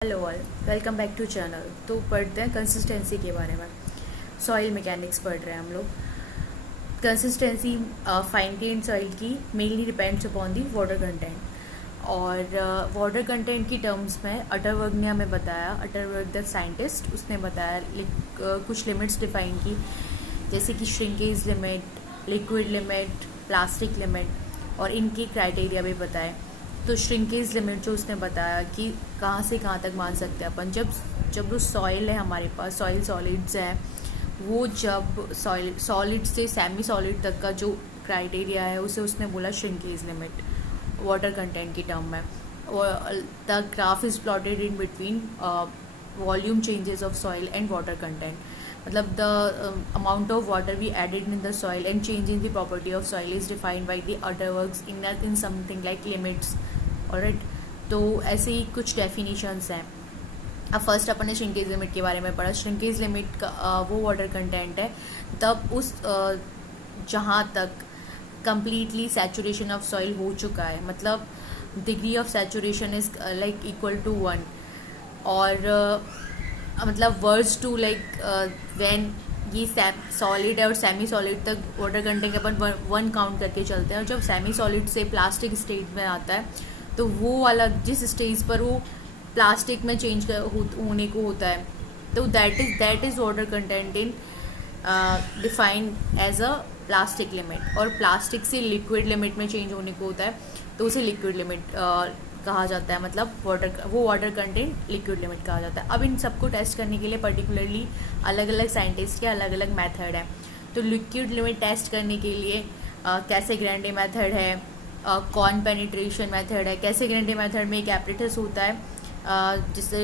Hello all, welcome back to channel. तो पढ़ते हैं कंसिस्टेंसी के बारे में। सॉइल मैकेनिक्स पढ़ रहे हैं हम लोग। कंसिस्टेंसी फाइन ग्रेन सॉइल की mainly depends upon the water content. और वाटर कंटेंट की टर्म्स में अटरवर्ग ने हमें बताया, अटरवर्ग द साइंटिस्ट, उसने बताया कुछ लिमिट्स डिफाइन की, जैसे कि shrinkage limit, liquid limit, plastic limit, और इनकी क्राइटेरिया भी बताए। तो श्रिंकेज लिमिट जो उसने बताया कि कहाँ से कहाँ तक मान सकते हैं अपन, जब वो सॉइल है हमारे पास, सॉइल सॉलिड्स हैं, वो जब सॉलिड से सेमी सॉलिड तक का जो क्राइटेरिया है उसे उसने बोला श्रिंकेज लिमिट वाटर कंटेंट की टर्म में। The graph is plotted in between volume changes of soil and water content, मतलब the amount of water we added in the soil and change in the property of soil is defined by the Atterberg's in something like limits. Alright, तो ऐसे ही कुछ definitions हैं। अब first अपन ने shrinkage limit के बारे में पढ़ा। श्रिंकेज लिमिट का वो वाटर कंटेंट है तब उस जहाँ तक कंप्लीटली सैचुरेशन ऑफ सॉइल हो चुका है, मतलब degree of saturation is like equal to 1, और मतलब वर्ड्स टू लाइक व्हेन ये सॉलिड है और सेमी सॉलिड तक वाटर कंटेंट अपन 1 काउंट करके चलते हैं, और जब सेमी सॉलिड से प्लास्टिक स्टेट में आता है तो वो वाला जिस स्टेज पर वो प्लास्टिक में चेंज होने को होता है, तो that is water content in defined as a plastic limit. और प्लास्टिक से लिक्विड लिमिट में चेंज होने को होता है तो उसे लिक्विड लिमिट कहा जाता है, मतलब वाटर कंटेंट लिक्विड लिमिट कहा जाता है। अब इन सबको टेस्ट करने के लिए पर्टिकुलरली अलग अलग साइंटिस्ट के अलग अलग मेथड हैं। तो लिक्विड लिमिट टेस्ट करने के लिए कैसेग्रेंडे मेथड है, कॉर्न पेनिट्रेशन मेथड है। कैसेग्रेंडे मेथड में एक एपरेटस होता है जिससे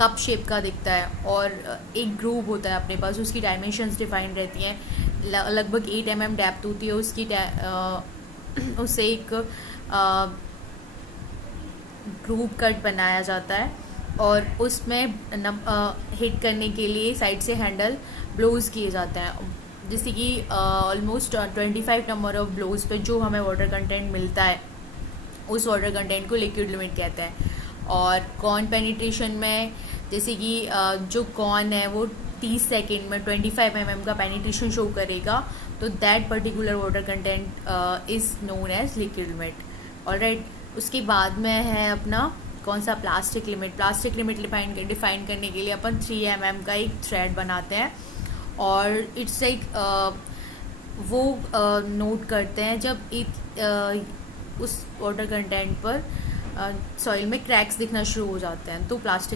कप शेप का दिखता है, और एक ग्रूव होता है अपने पास, उसकी डायमेंशंस डिफाइंड रहती हैं, लगभग 8 mm डेप्थ होती है उसकी, उससे एक ग्रूव कट बनाया जाता है, और उसमें हिट करने के लिए साइड से हैंडल ब्लोज किए जाते हैं, जैसे कि ऑलमोस्ट 25 नंबर ऑफ ब्लोज पे जो हमें वाटर कंटेंट मिलता है उस वाटर कंटेंट को लिक्विड लिमिट कहते हैं। और कॉर्न पेनिट्रेशन में जैसे कि जो कॉर्न है वो 30 सेकेंड में 25 mm का पेनिट्रेशन शो करेगा, तो that particular water content is known as liquid limit. Alright, उसके बाद में है अपना कौन सा, plastic limit. Plastic limit define करने के लिए अपन 3 mm का एक थ्रेड बनाते हैं, और इट्स लाइक वो नोट करते हैं जब उस वाटर कंटेंट पर सॉइल में क्रैक्स दिखना शुरू हो जाते हैं, तो प्लास्टिक